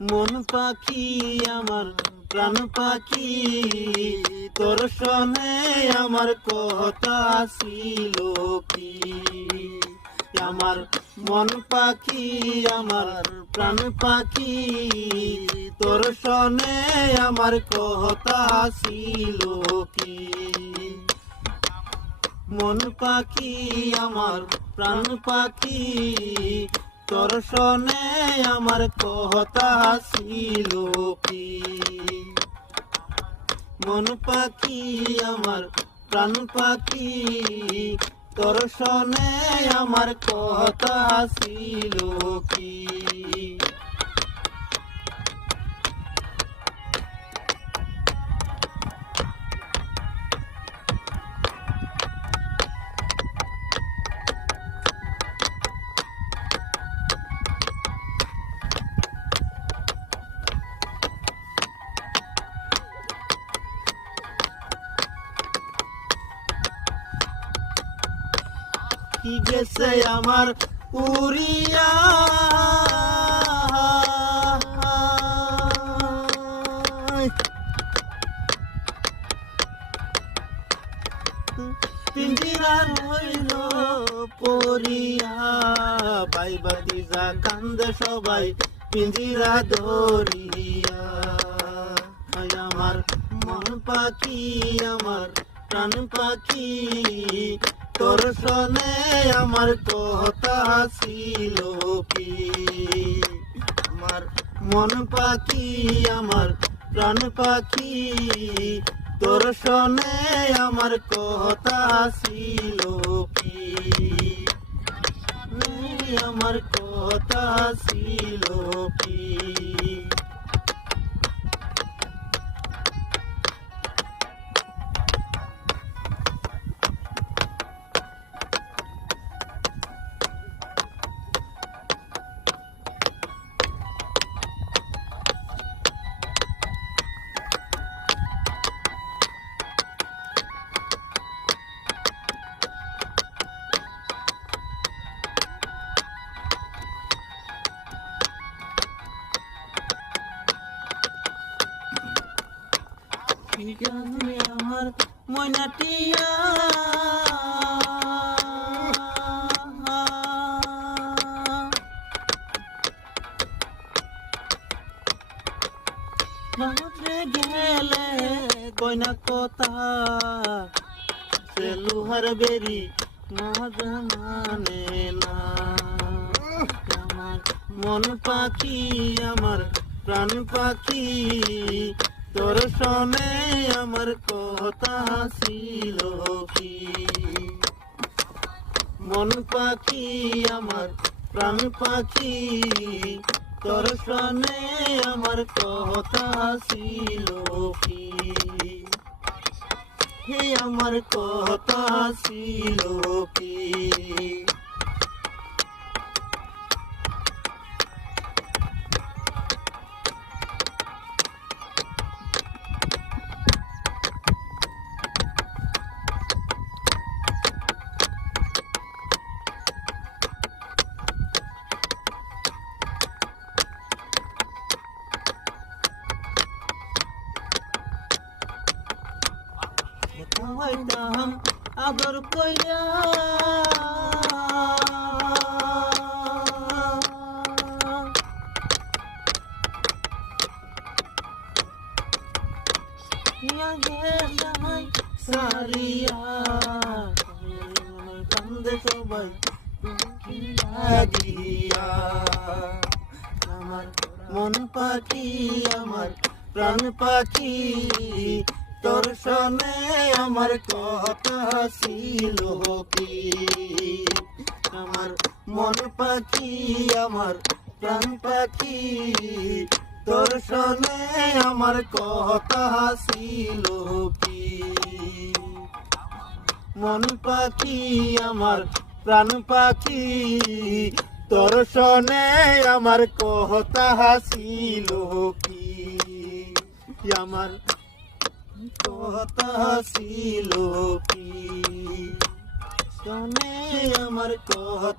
মন পাখি আমার প্রাণ পাখি, তোর সনে আমার কথা ছিল কি। আমার মন পাখি আমার প্রাণ পাখি, তোর সনে আমার কথা ছিল কি। মন পাখি আমার প্রাণ পাখি, তোর সনে আমার কথা ছিল কি। মন পাখি আমার প্রাণ পাখি, তোর সনে আমার কথা ছিল কি। কি গেছে আমার উড়িয়া, পিঞ্জিরা হইল পরিয়া। ভাই ভাতিজা কান্দে সবাই পিঞ্জিরা ধরিয়া। আমার মন পাখি আমার প্রাণ পাখি, তোর সনে আমার কথা ছিল কি। আমার মন পাখি আমার প্রাণ পাখি, তোর সনে আমার কথা ছিল কি। আমার কথা ছিল কি। আমার ময়নাটিয়া, গেলে কইনা কথা সে লোহার বেরি না মানে না। আমার মন পাখি আমার প্রাণ পাখি, তোর সনে আমার কথা ছিল কি। মন পাখি আমার প্রাণ পাখি, তোর সনে আমার কথা ছিল কি। হে আমার কথা ছিল কি। হইতাম আদর কইরা, সারিয়া কান্দে সবাই লাগিয়া। আমার মন পাখি আমার প্রাণ পাখি, তোর সনে আমার কথা ছিল কি। আমার মন পাখি আমার প্রাণ পাখি, তোর সনে আমার কথা ছিল কি। মন পাখি আমার প্রাণ পাখি, তোর সনে আমার কথা ছিল কি। আমার কথা ছিল কি। সনে আমার কথা